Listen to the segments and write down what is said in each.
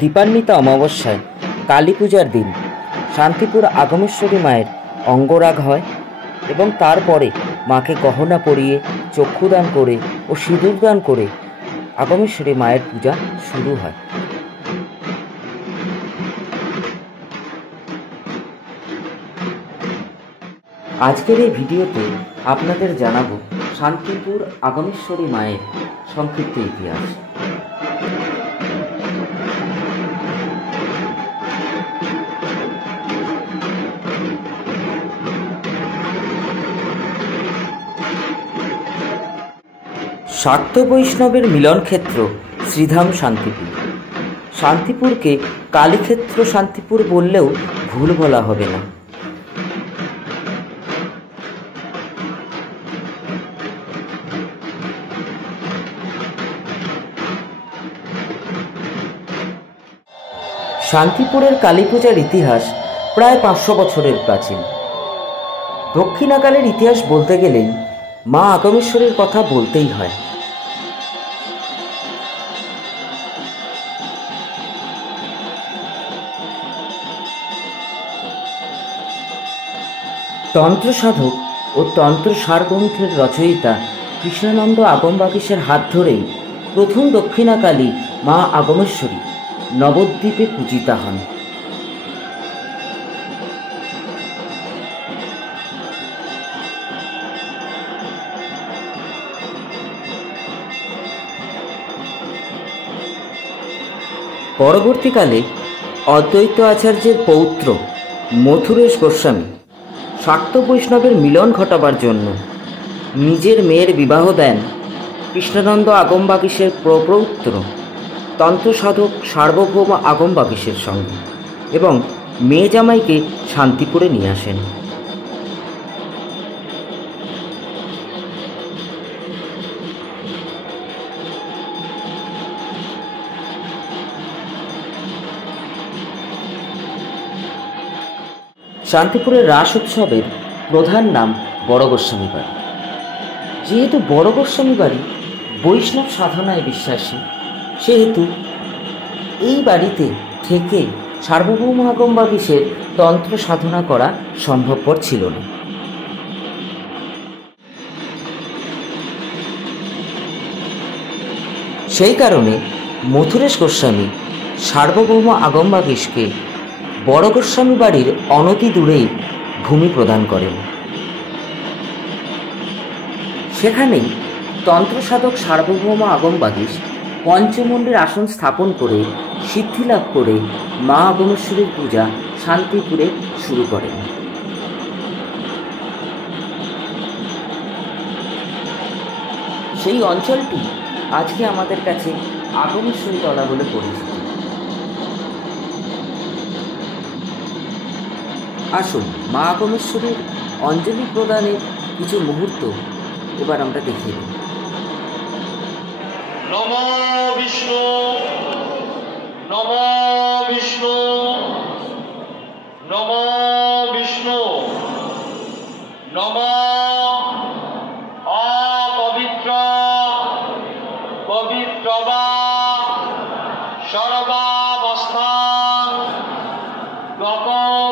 দীপান্বিতা অমাবস্যায় কালী পূজার দিন শান্তিপুর আগমেশ্বরী মায়ের অঙ্গরাগ হয় এবং তারপরে মাকে গহনা পরিয়ে চক্ষুদান করে ও সিঁদুর দান করে আগমেশ্বরী মায়ের পূজা শুরু হয়। আজকের এই ভিডিওতে আপনাদের জানাবো শান্তিপুর আগমেশ্বরী মায়ের সংক্ষিপ্ত ইতিহাস। শাক্ত বৈষ্ণবের মিলনক্ষেত্র শ্রীধাম শান্তিপুর। শান্তিপুরকে কালীক্ষেত্র শান্তিপুর বললেও ভুল বলা হবে না। শান্তিপুরের কালী পূজার ইতিহাস প্রায় 500 বছরের প্রাচীন। দক্ষিণাকালের ইতিহাস বলতে গেলেই মা আগমেশ্বরীর কথা বলতেই হয়। তন্ত্র সাধক ও তন্ত্র সার গ্রন্থের রচয়িতা কৃষ্ণানন্দ আগমবাগীশের হাত ধরেই প্রথম দক্ষিণাকালী মা আগমেশ্বরী নবদ্বীপে পূজিতা হন। পরবর্তীকালে অদ্বৈত আচার্যের পৌত্র মথুরেশ গোস্বামী শাক্ত বৈষ্ণবের মিলন ঘটাবার জন্য নিজের মেয়ের বিবাহ দেন কৃষ্ণানন্দ আগমবাগীশের প্রপৌত্র তন্ত্র সাধক সার্বভৌম আগমবাগীশের সঙ্গে এবং মেয়ে জামাইকে শান্তিপুরে নিয়ে আসেন। শান্তিপুরের রাস উৎসবের প্রধান নাম বড় গোস্বামী বাড়ি। যেহেতু বড় গোস্বামী বাড়ি বৈষ্ণব সাধনায় বিশ্বাসী, সেহেতু এই বাড়িতে থেকে সার্বভৌম আগমবাগীশের তন্ত্র সাধনা করা সম্ভবপর ছিল না। সেই কারণে মথুরেশ গোস্বামী সার্বভৌম আগমবাগীশকে বড় গোস্বামী বাড়ির অনতি দূরেই ভূমি প্রদান করেন। সেখানেই তন্ত্র সাধক সার্বভৌম আগমবাগীশ পঞ্চমুণ্ডের আসন স্থাপন করে সিদ্ধি লাভ করে মা আগমেশ্বরীর পূজা শান্তিপুরে শুরু করেন। সেই অঞ্চলটি আজকে আমাদের কাছে আগমেশ্বরী তলা বলে পরিচিত। আসুন মা আগমেশ্বরীর অঞ্জলি প্রদানের কিছু মুহূর্ত এবার আমরা দেখিয়ে দিই। নমো বিষ্ণু, নমো বিষ্ণু, নমো বিষ্ণু, নমো অপবিত্র পবিত্র বা সর্বাবস্থান গত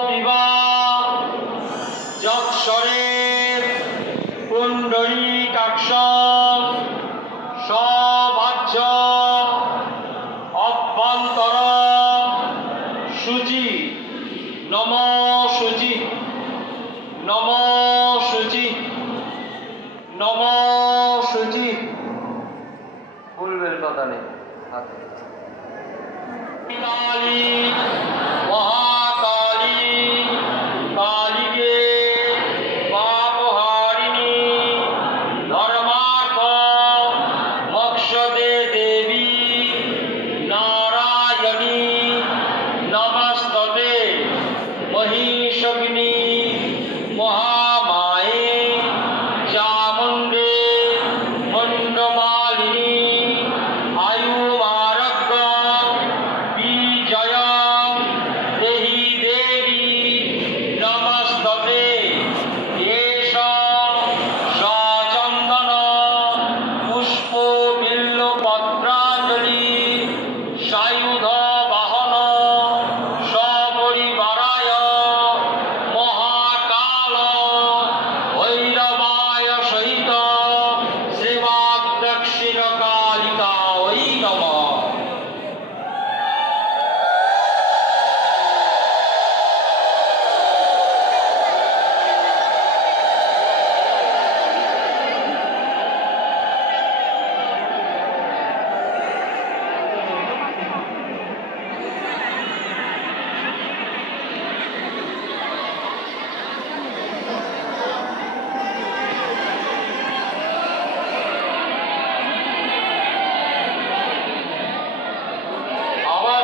বিবাহ যৎসরের পুণ্ডরীকাক্ষং সভাজ্য অভ্যন্তর শুচি নম শুচি নম শুচি নম শুচি। পূর্বের কথা নেই। কালী মহাকালী কালীকে পাপহারিণী ধর্মার্থ মোক্ষদে দেবী নারায়ণী নমস্ততে মহিষগ্নি মহামায়ে চামুণ্ডে মুণ্ডমালিনী আয়ুমারোগ্য বিজয়া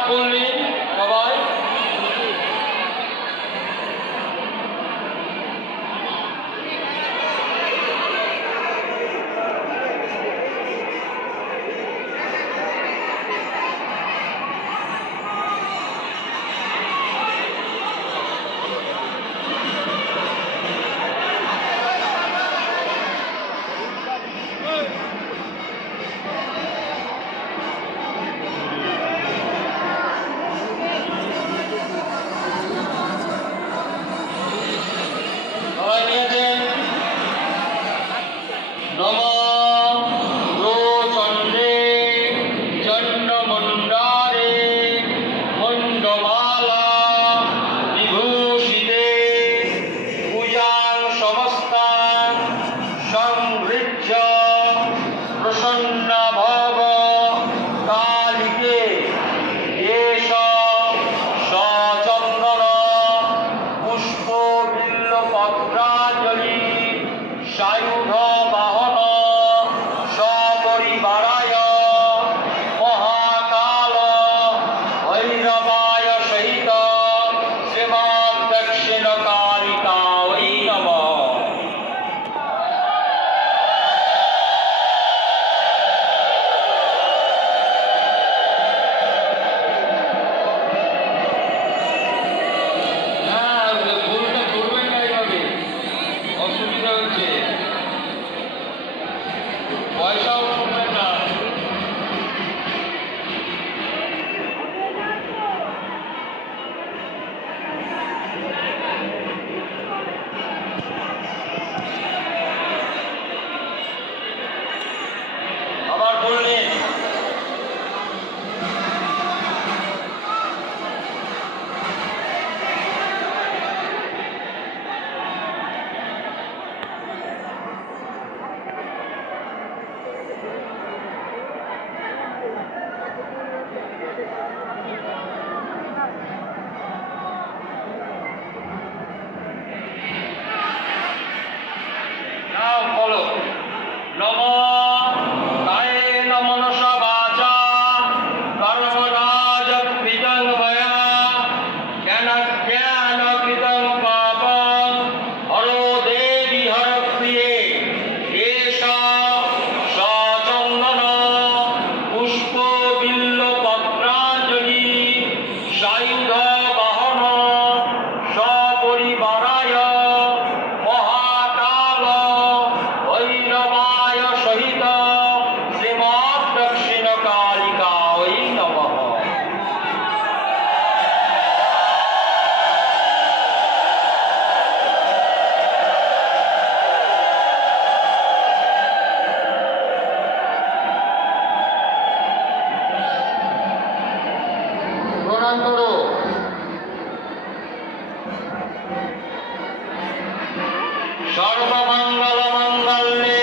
করলেন সবাই। সবাই নিয়েছেন। নম চন্দ্রে চন্দ্রমণ্ডারে মণ্ডমালা বিভূষিতে পূজাং সমস্তাং সংহৃজ্য প্রসন্ন ভব কালিকে এষ সচন্দন পুষ্প বিল্ল পত্রাঞ্জলি সায়ুধ বাহন সপরিবারায় মহাকাল ভৈরবায় সহিত শ্রীমৎ দক্ষিণ কালিকায় নমঃ। ফুলটা ধরবেন না এইভাবে, অসুবিধা হচ্ছে। পয়সাও করবেন না। আবার বললেন নাও বলো। নম কায়েন মনসা বাচা কর্মরাজ কৃতং ময়া জ্ঞান কৃতং পাপং হরো দেবী হর প্রিয়ে এষ সচন্দন পুষ্প বিল্ল পত্রাঞ্জলি সায়ুধ বাহন সপরিবারায় মহাকাল ভৈরবায় সহিত শ্রীমৎ দক্ষিণ কালিকায় নমঃ। প্রণাম করো। সর্বমঙ্গল মঙ্গলে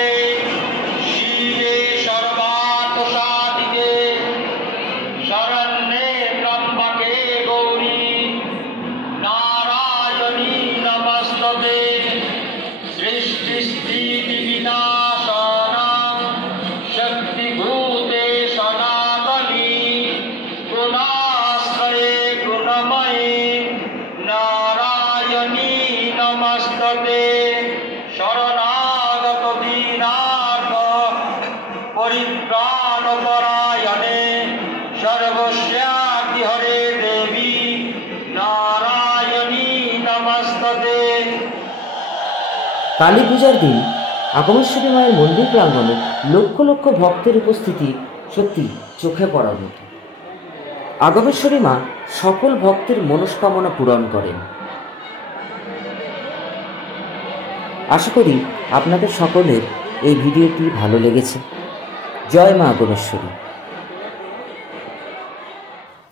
শিবে সর্বার্থ সাধিকে শরণ্যে ত্র্যম্বকে গৌরী নারায়ণী নমস্তুতে। সৃষ্টি স্থিতি বিনাশানাং শক্তিভূতে সনাতনী গুণাশ্রয়ে গুণময়ী নারায়ণী নমস্তুতে। শরণাগত দীনার্থ পরিত্রাণ পরায়ণে সর্বস্যার্থি হরে দেবী নারায়ণী নমস্তুতে। কালী পূজার দিন আগমেশ্বরী মায়ের মন্দির প্রাঙ্গণে লক্ষ লক্ষ ভক্তের উপস্থিতি সত্যি চোখে পড়ার মতো। আগমেশ্বরী মা সকল ভক্তের মনস্কামনা পূরণ করেন। আশা করি আপনাদের সকলের এই ভিডিওটি ভালো লেগেছে। জয় মা আগমেশ্বরী।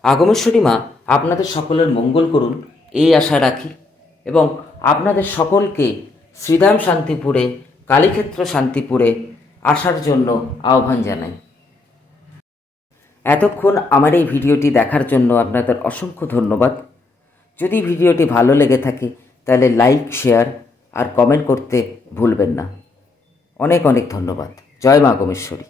আগমেশ্বরী মা আপনাদের সকলের মঙ্গল করুন এই আশা রাখি এবং আপনাদের সকলকে শ্রীধাম শান্তিপুরে কালীক্ষেত্র শান্তিপুরে আসার জন্য আহ্বান জানাই। এতক্ষণ আমার এই ভিডিওটি দেখার জন্য আপনাদের অসংখ্য ধন্যবাদ। যদি ভিডিওটি ভালো লেগে থাকে তাহলে লাইক, শেয়ার আর কমেন্ট করতে ভুলবেন না। অনেক অনেক ধন্যবাদ। জয় মা আগমেশ্বরী।